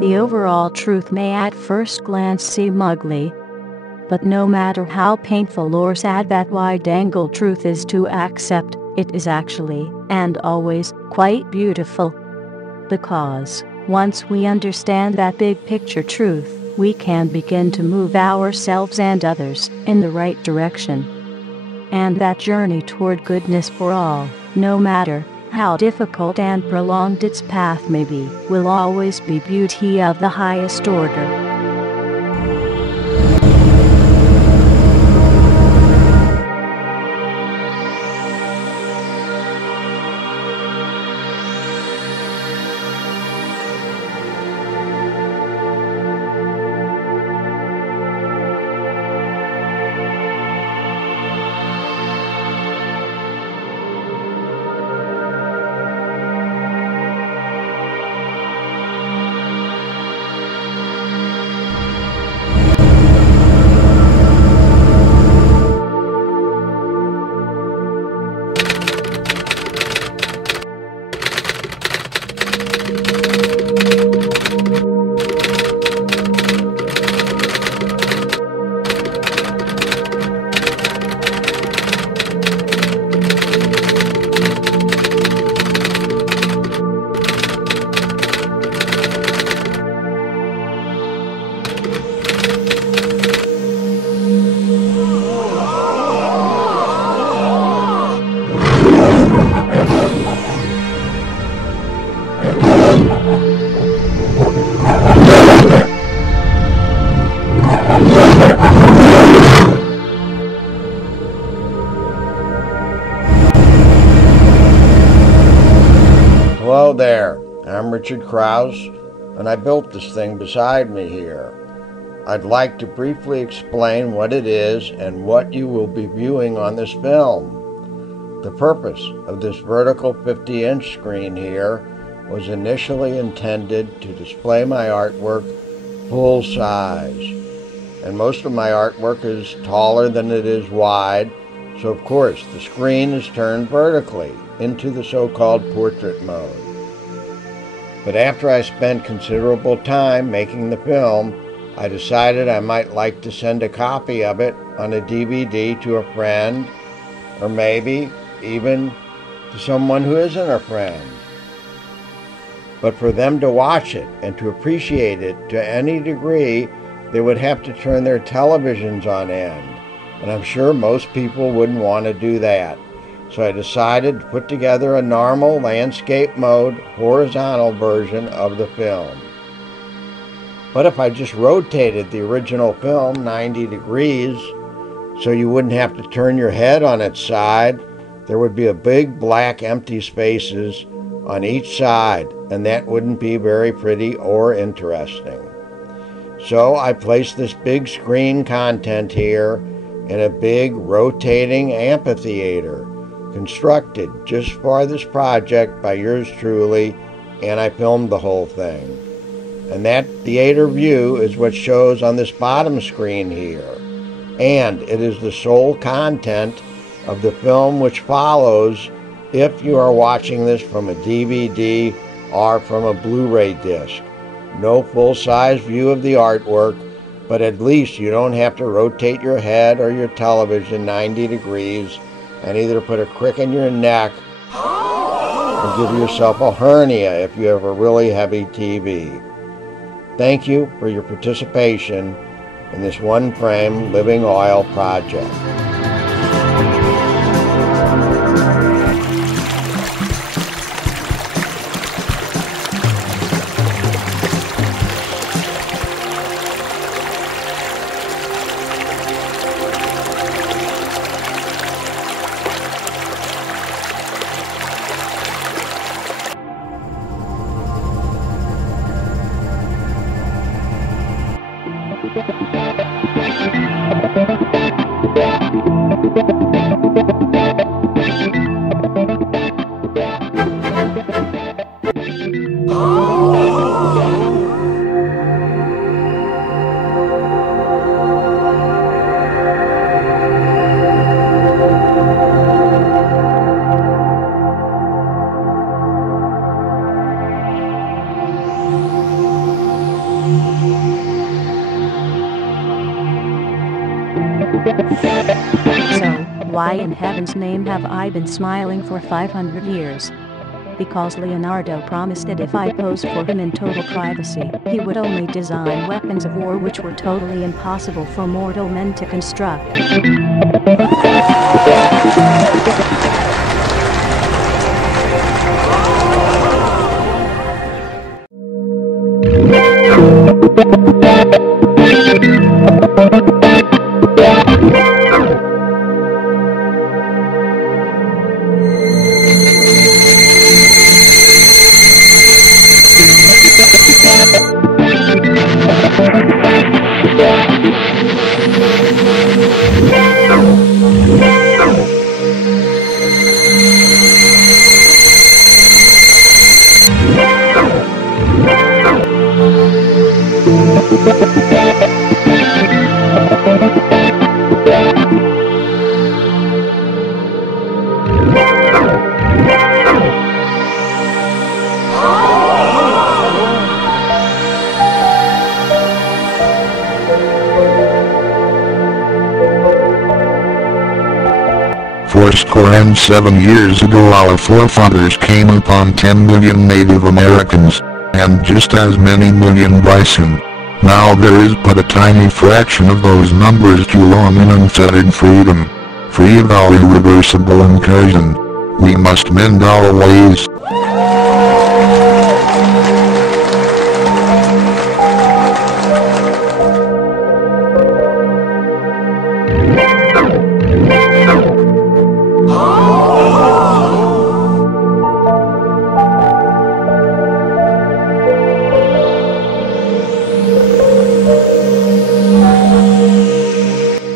The overall truth may at first glance seem ugly, but no matter how painful or sad that wide-angle truth is to accept, it is actually, and always, quite beautiful. Because, once we understand that big picture truth, we can begin to move ourselves and others in the right direction. And that journey toward goodness for all, no matter how difficult and prolonged its path may be, will always be beauty of the highest order. Hello there, I'm Richard Krause, and I built this thing beside me here. I'd like to briefly explain what it is and what you will be viewing on this film. The purpose of this vertical 50-inch screen here was initially intended to display my artwork full size. And most of my artwork is taller than it is wide, so of course the screen is turned vertically into the so-called portrait mode. But after I spent considerable time making the film, I decided I might like to send a copy of it on a DVD to a friend, or maybe even to someone who isn't a friend. But for them to watch it and to appreciate it to any degree, they would have to turn their televisions on end, and I'm sure most people wouldn't want to do that. So I decided to put together a normal landscape mode horizontal version of the film. But if I just rotated the original film 90 degrees so you wouldn't have to turn your head on its side, there would be a big black empty spaces on each side, and that wouldn't be very pretty or interesting. So I placed this big screen content here in a big rotating amphitheater constructed just for this project by yours truly, and I filmed the whole thing. And that theater view is what shows on this bottom screen here, and it is the sole content of the film which follows if you are watching this from a DVD or from a Blu-ray disc. No full-size view of the artwork, but at least you don't have to rotate your head or your television 90 degrees and either put a crick in your neck or give yourself a hernia if you have a really heavy TV. Thank you for your participation in this one-frame living oil project. Yeah. Why in heaven's name have I been smiling for 500 years? Because Leonardo promised that if I posed for him in total privacy, he would only design weapons of war which were totally impossible for mortal men to construct. Fourscore and 7 years ago our forefathers came upon 10 million Native Americans, and just as many million bison. Now there is but a tiny fraction of those numbers to roam in unfettered freedom, free of our irreversible incursion. We must mend our ways.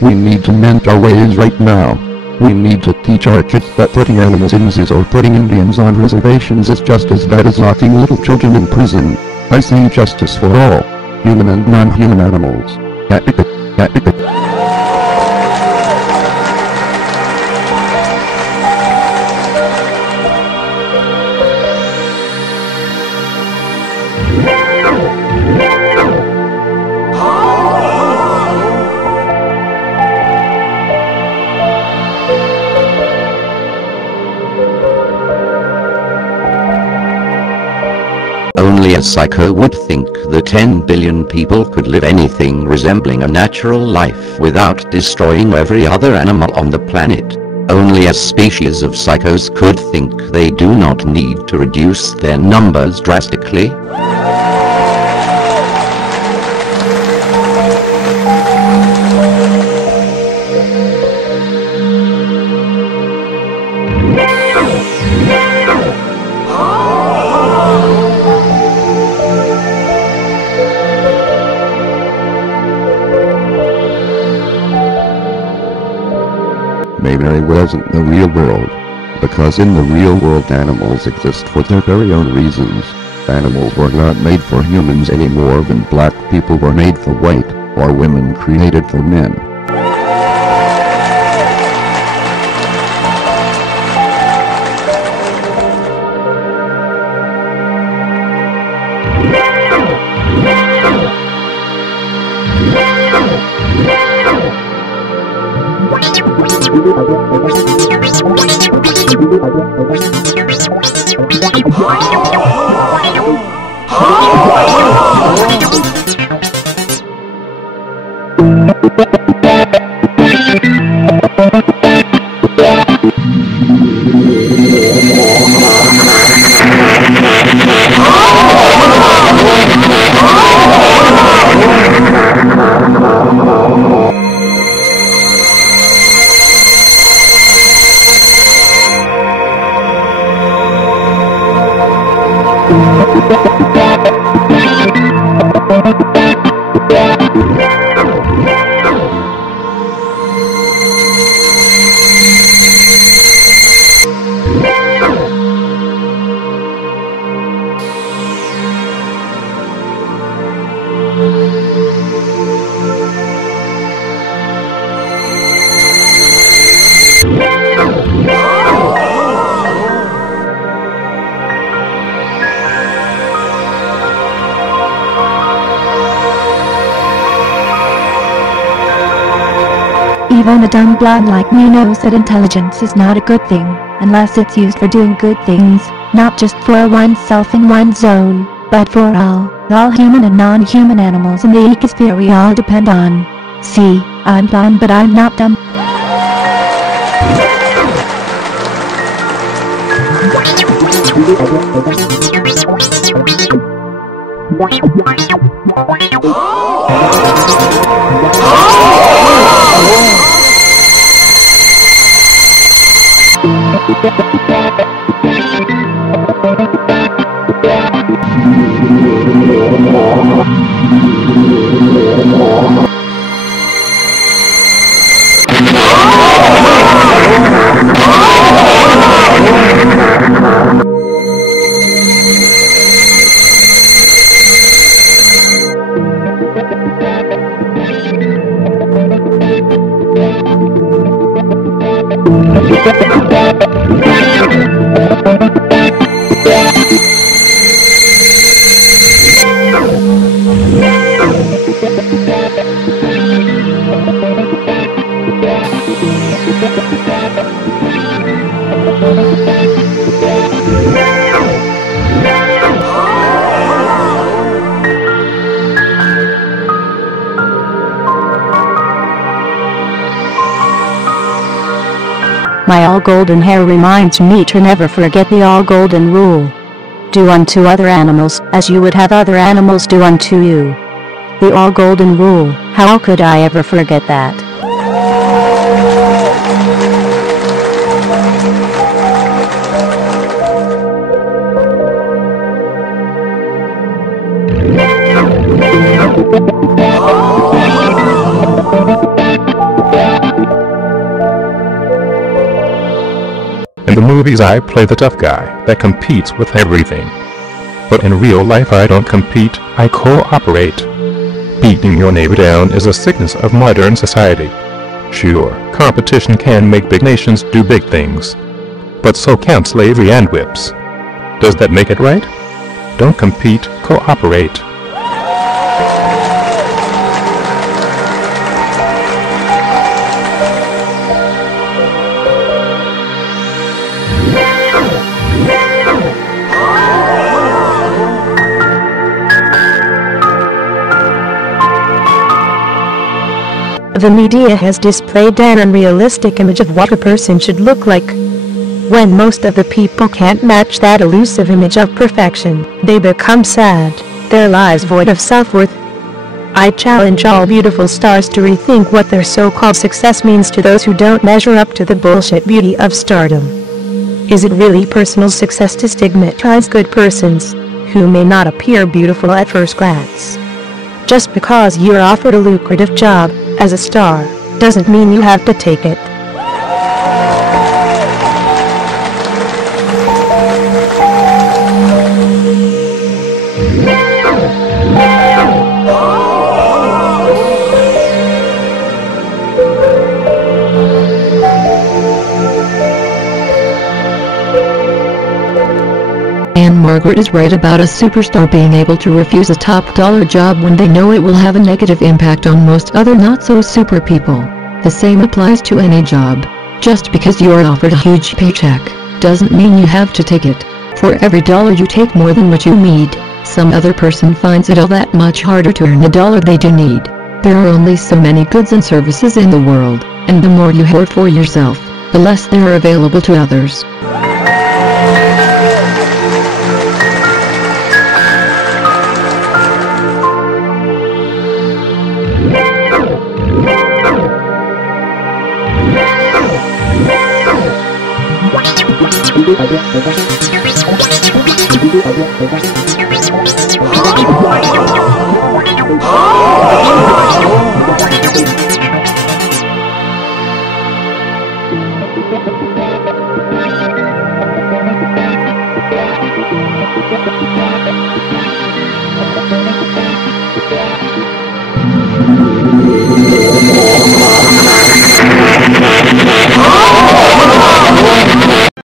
We need to mend our ways right now. We need to teach our kids that putting animals in zoos or putting Indians on reservations is just as bad as locking little children in prison. I say justice for all, human and non-human animals. Only a psycho would think that 10 billion people could live anything resembling a natural life without destroying every other animal on the planet. Only a species of psychos could think they do not need to reduce their numbers drastically. Maybe it wasn't the real world, because in the real world animals exist for their very own reasons. Animals were not made for humans any more than black people were made for white, or women created for men. Even a dumb blonde like me knows that intelligence is not a good thing, unless it's used for doing good things, not just for oneself in one's zone, but for all human and non-human animals in the ecosphere we all depend on. See, I'm blind but I'm not dumb. My all golden hair reminds me to never forget the all golden rule. Do unto other animals as you would have other animals do unto you. The all golden rule, how could I ever forget that? In the movies I play the tough guy that competes with everything. But in real life I don't compete, I cooperate. Beating your neighbor down is a sickness of modern society. Sure, competition can make big nations do big things. But so can slavery and whips. Does that make it right? Don't compete, cooperate. The media has displayed an unrealistic image of what a person should look like. When most of the people can't match that elusive image of perfection, they become sad, their lives void of self-worth. I challenge all beautiful stars to rethink what their so-called success means to those who don't measure up to the bullshit beauty of stardom. Is it really personal success to stigmatize good persons, who may not appear beautiful at first glance? Just because you're offered a lucrative job as a star, doesn't mean you have to take it. Margaret is right about a superstar being able to refuse a top-dollar job when they know it will have a negative impact on most other not-so-super people. The same applies to any job. Just because you are offered a huge paycheck, doesn't mean you have to take it. For every dollar you take more than what you need, some other person finds it all that much harder to earn the dollar they do need. There are only so many goods and services in the world, and the more you hoard for yourself, the less there are available to others.